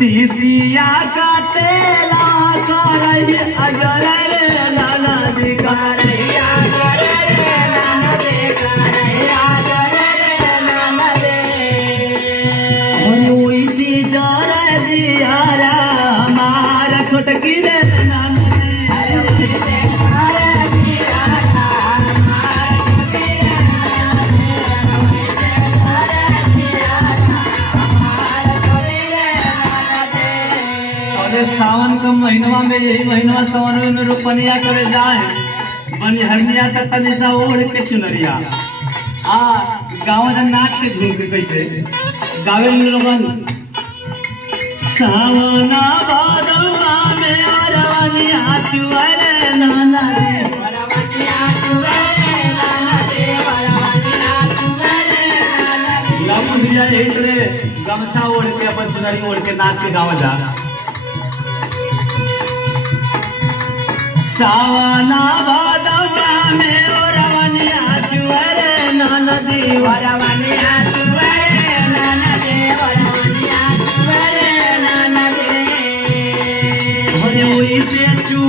तीसिया काटेला करई अगर रे ननद करई अगर रे ननद करई अगर रे ननद होई सी जरे जियारा हमारा छोटकी रे ननद सावन का महीनवा में यही महीनवा सावन में रोपनिया करे जाए बनिहरनिया तक तनिसा ओढ़ के चुनरिया आ गाँव जन नाच के झूम के कैसे गावे लोगन सावना बादलवा में अरवनिया चुअरे नाना रे अरवनिया चुअरे नाना रे अरवनिया चुअरे नाना रे लमुनिया रे गमछा ओढ़ के अपन चुनरी ओढ़ के नाच के गाँव जा सावना बादलवा में अरवनिया चुअरे नाना रे अरवनिया चुअरे नाना रे अरवनिया चुअरे नाना रे होई से चू